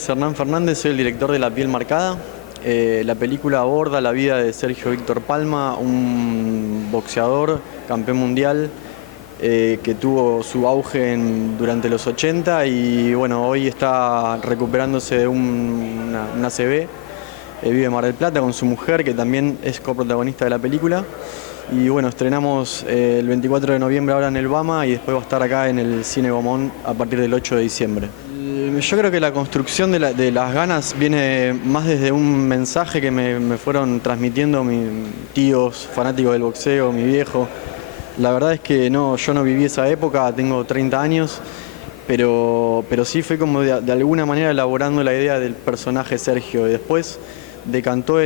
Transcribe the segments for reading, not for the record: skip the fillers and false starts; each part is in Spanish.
es Hernán Fernández, soy el director de La piel marcada. La película aborda la vida de Sergio Víctor Palma, un boxeador, campeón mundial, que tuvo su auge durante los 80 y bueno, hoy está recuperándose de una ACV. Vive en Mar del Plata con su mujer, que también es coprotagonista de la película. Y bueno, estrenamos el 24 de noviembre ahora en el BAMA y después va a estar acá en el Cine Gomón a partir del 8 de diciembre. Yo creo que la construcción de las ganas viene más desde un mensaje que me fueron transmitiendo mis tíos fanáticos del boxeo, mi viejo. La verdad es que yo no viví esa época, tengo 30 años, pero sí fue como de alguna manera elaborando la idea del personaje Sergio. Y después decantó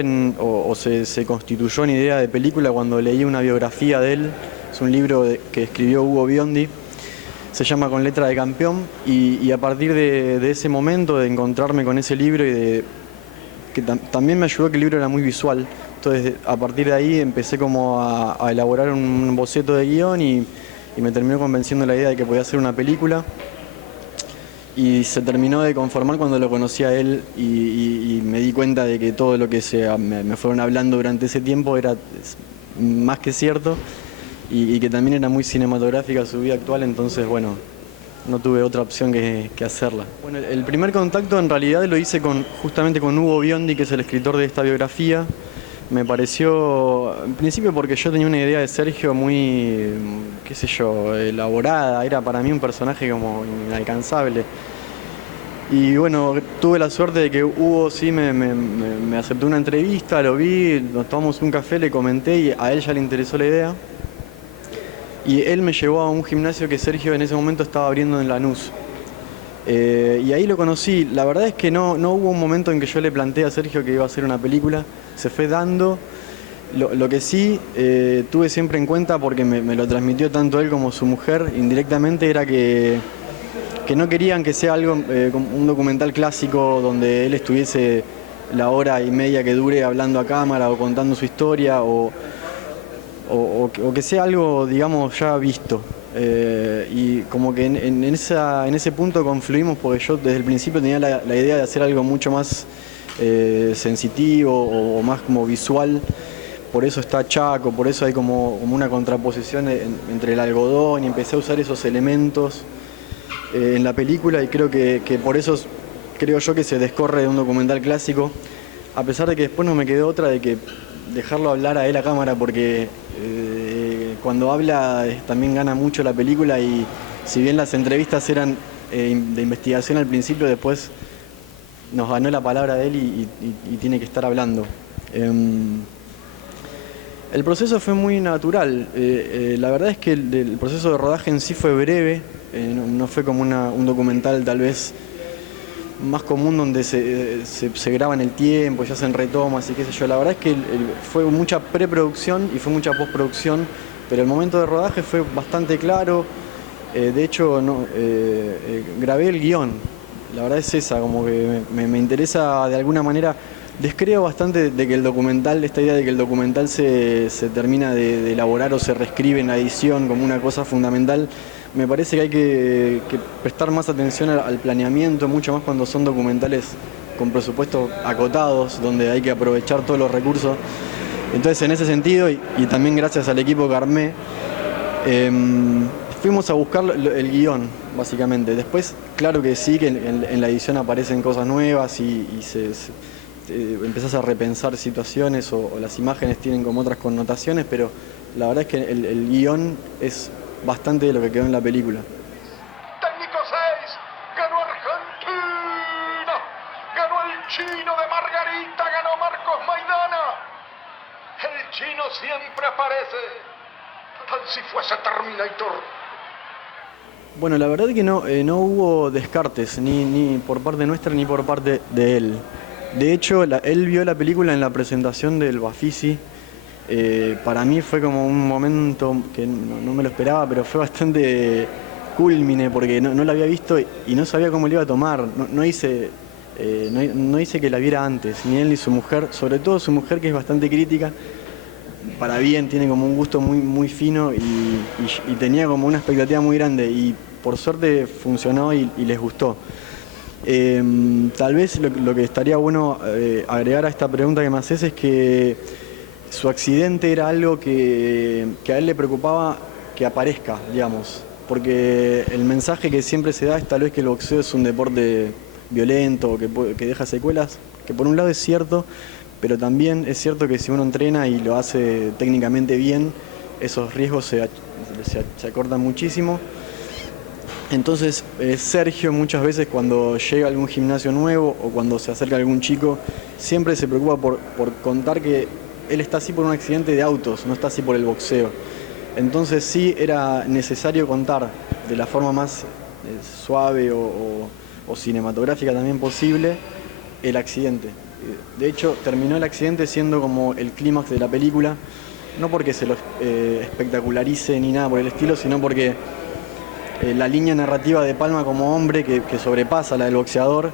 se constituyó en idea de película cuando leí una biografía de él. Es un libro que escribió Hugo Biondi, se llama Con letra de campeón, y a partir de ese momento, de encontrarme con ese libro también me ayudó que el libro era muy visual. Entonces a partir de ahí empecé como a elaborar un boceto de guión y me terminó convenciendo la idea de que podía hacer una película. Y se terminó de conformar cuando lo conocí a él y me di cuenta de que todo lo que me fueron hablando durante ese tiempo era más que cierto y que también era muy cinematográfica su vida actual, entonces bueno, no tuve otra opción que hacerla. Bueno, el primer contacto en realidad lo hice justamente con Hugo Biondi, que es el escritor de esta biografía. Me pareció, en principio porque yo tenía una idea de Sergio muy, qué sé yo, elaborada, era para mí un personaje como inalcanzable. Y bueno, tuve la suerte de que Hugo sí me aceptó una entrevista, lo vi, nos tomamos un café, le comenté y a él ya le interesó la idea. Y él me llevó a un gimnasio que Sergio en ese momento estaba abriendo en Lanús. Y ahí lo conocí. La verdad es que no hubo un momento en que yo le planteé a Sergio que iba a hacer una película. Se fue dando. Lo que sí tuve siempre en cuenta, porque me lo transmitió tanto él como su mujer indirectamente, era que no querían que sea algo, como un documental clásico donde él estuviese la hora y media que dure hablando a cámara o contando su historia o que sea algo, digamos, ya visto. Y como que en ese punto confluimos, porque yo desde el principio tenía la idea de hacer algo mucho más sensitivo o más como visual. Por eso está Chaco, por eso hay como una contraposición entre el algodón, y empecé a usar esos elementos en la película, y creo que por eso creo yo que se descorre de un documental clásico, a pesar de que después no me quedó otra de que dejarlo hablar a él a cámara, porque cuando habla también gana mucho la película, y si bien las entrevistas eran de investigación al principio, después nos ganó la palabra de él y tiene que estar hablando. El proceso fue muy natural. La verdad es que el proceso de rodaje en sí fue breve, no fue como un documental tal vez más común donde se graba en el tiempo, se hacen retomas y qué sé yo. La verdad es que fue mucha preproducción y fue mucha postproducción, pero el momento de rodaje fue bastante claro. De hecho, grabé el guión. La verdad es esa, como que me interesa de alguna manera. Descreo bastante de que esta idea de que el documental se termina de elaborar o se reescribe en la edición como una cosa fundamental. Me parece que hay que prestar más atención al planeamiento, mucho más cuando son documentales con presupuestos acotados, donde hay que aprovechar todos los recursos. Entonces, en ese sentido, y también gracias al equipo que armé, fuimos a buscar el guión, básicamente. Después, claro que sí, que en la edición aparecen cosas nuevas y empezás a repensar situaciones o las imágenes tienen como otras connotaciones, pero la verdad es que el guión es bastante de lo que quedó en la película. Técnico 6, ganó Argentina, ganó el chino de Margarita, ganó Marcos Maidana. El chino siempre aparece, tal si fuese Terminator. Bueno, la verdad es que no hubo descartes, ni por parte nuestra ni por parte de él. De hecho, él vio la película en la presentación del Bafisi. Para mí fue como un momento que no me lo esperaba, pero fue bastante cúlmine, porque no la había visto y no sabía cómo le iba a tomar. No hice que la viera antes, ni él ni su mujer, sobre todo su mujer, que es bastante crítica. Para bien, tiene como un gusto muy, muy fino y tenía como una expectativa muy grande, y por suerte funcionó y les gustó. Tal vez lo que estaría bueno agregar a esta pregunta que me haces es que su accidente era algo que a él le preocupaba que aparezca, digamos, porque el mensaje que siempre se da es tal vez que el boxeo es un deporte violento, que deja secuelas, que por un lado es cierto, pero también es cierto que si uno entrena y lo hace técnicamente bien, esos riesgos se acortan muchísimo. Entonces Sergio muchas veces cuando llega a algún gimnasio nuevo o cuando se acerca a algún chico, siempre se preocupa por contar que él está así por un accidente de autos, no está así por el boxeo. Entonces sí era necesario contar de la forma más suave o cinematográfica también posible el accidente. De hecho, terminó el accidente siendo como el clímax de la película, no porque se lo espectacularice ni nada por el estilo, sino porque la línea narrativa de Palma como hombre que sobrepasa la del boxeador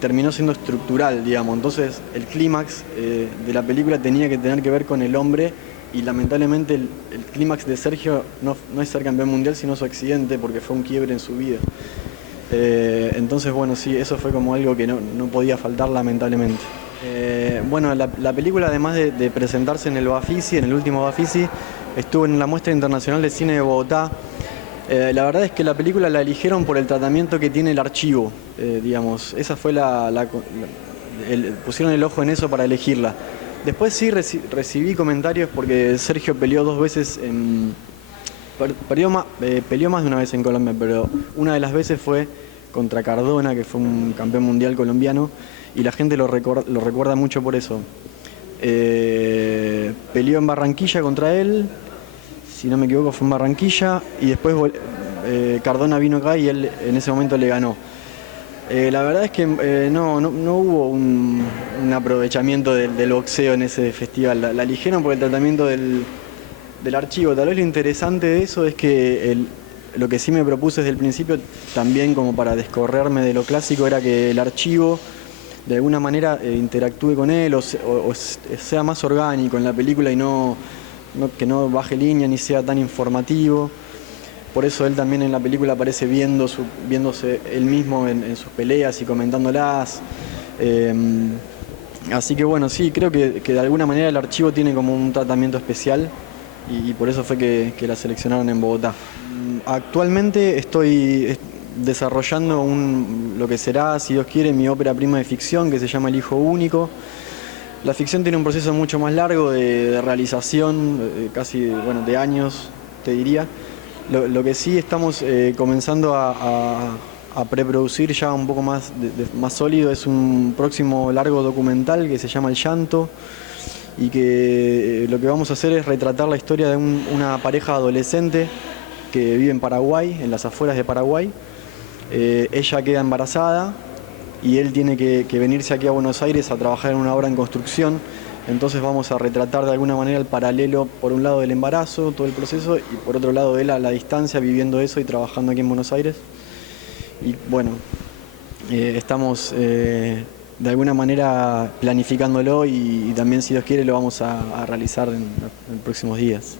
terminó siendo estructural, digamos. Entonces el clímax de la película tenía que tener que ver con el hombre y lamentablemente el clímax de Sergio no es ser campeón mundial sino su accidente porque fue un quiebre en su vida. Entonces bueno, sí, eso fue como algo que no podía faltar lamentablemente. Bueno, la película además de presentarse en el Bafisi, en el último Bafisi, estuvo en la Muestra Internacional de Cine de Bogotá. La verdad es que la película la eligieron por el tratamiento que tiene el archivo, digamos. Esa fue pusieron el ojo en eso para elegirla. Después sí recibí comentarios porque Sergio peleó 2 veces peleó más de una vez en Colombia, pero una de las veces fue contra Cardona, que fue un campeón mundial colombiano, y la gente lo recuerda mucho por eso. Peleó en Barranquilla contra él, si no me equivoco fue en Barranquilla, y después Cardona vino acá y él en ese momento le ganó. La verdad es que no hubo un aprovechamiento del boxeo en ese festival, la eligieron por el tratamiento del archivo. Tal vez lo interesante de eso es que lo que sí me propuse desde el principio, también como para descorrerme de lo clásico, era que el archivo de alguna manera interactúe con él o sea más orgánico en la película y que no baje línea ni sea tan informativo. Por eso él también en la película aparece viéndose él mismo en sus peleas y comentándolas. Así que bueno, sí, creo que de alguna manera el archivo tiene como un tratamiento especial y por eso fue que la seleccionaron en Bogotá. Actualmente estoy desarrollando lo que será, si Dios quiere, mi ópera prima de ficción que se llama El Hijo Único. La ficción tiene un proceso mucho más largo de realización, casi de años, te diría. Lo que sí estamos comenzando a preproducir ya un poco más, más sólido es un próximo largo documental que se llama El Llanto y que lo que vamos a hacer es retratar la historia de una pareja adolescente que vive en Paraguay, en las afueras de Paraguay. Ella queda embarazada y él tiene que venirse aquí a Buenos Aires a trabajar en una obra en construcción. Entonces vamos a retratar de alguna manera el paralelo, por un lado del embarazo, todo el proceso, y por otro lado él a la distancia viviendo eso y trabajando aquí en Buenos Aires. Y bueno, estamos de alguna manera planificándolo y también si Dios quiere lo vamos a realizar en próximos días.